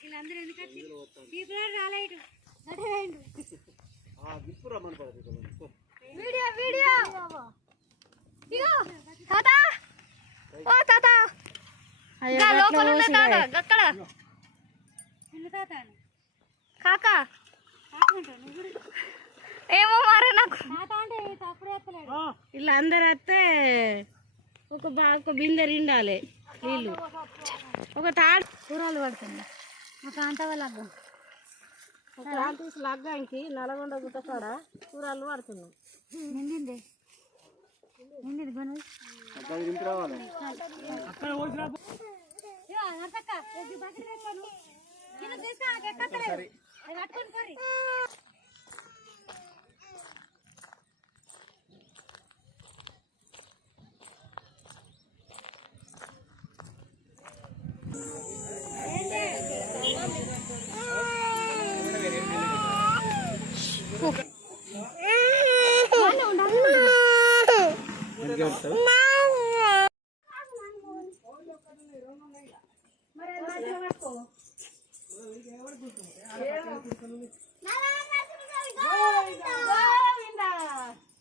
వీళ్ళందరూ ఎందుకు రాలేదు వీడియో వీడియో తాత ఓ తాత లోపల అక్కడ కాకా ఏమో మారే నాకు వీళ్ళందరూ వస్తే ఒక బిందె నిండాలి నీళ్ళు ఒక తాడు కూరలు పడుతుంది ఒక అంతవ లగ్గం ఒక ఆంటీస్ లగ్గానికి నల్గొండ గుట్ట కాడ కూరలు పడుతున్నాం నిండింది నిండింది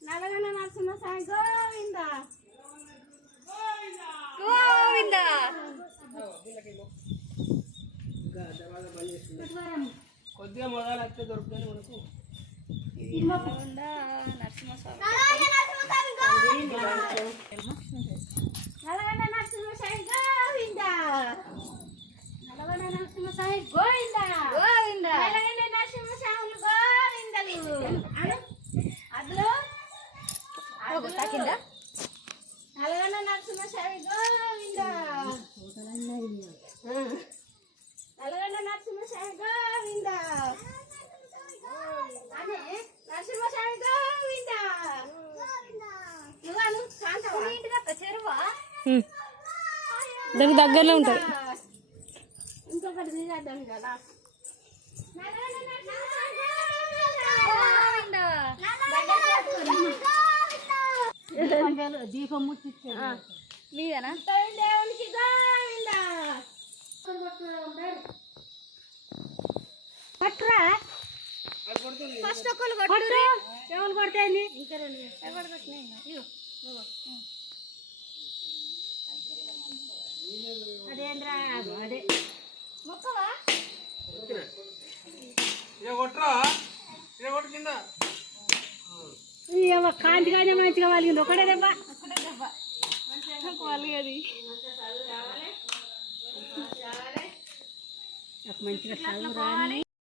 నల్లగొండ నరసింహ సాయి గోవింద గోవింద కొద్దిగా మొదలు అయితే దొరుకుతుంది మనకు నరసింహస్వామి నల్లగొండ నరసింహ సాయి గోవింద నల్లగొండ నరసింహ సాయి గోవింద గోవింద నల్లగొండ నరసింహ సాయి గోవిందలు అందులో తాకిందా నల్లగొండ నరసింహ సాయి గోవింద నల్లగొండ నరసింహ సాయి గోవింద అనే నరసింహ సాయి గోవింద నువ్వు కాంతవా ఇంటికి చెరువా దానికి దగ్గరలో ఉంటుంది ఇంకొకటి తీసేద్దాం కదా దీపం ముట్టించే మీదేనా దేవునికి గోవింద పట్టురా ఫస్ట్ ఒక్కరు కొట్టు ఎవరు కొడతాయండి ఇంకా రెండు ఎవరు కొట్టినాయి అదేంద్రా అదే మొక్కవా కాంతిగానే మంచిగా వాలిగింది ఒకటే దెబ్బ వాలిగది మంచిగా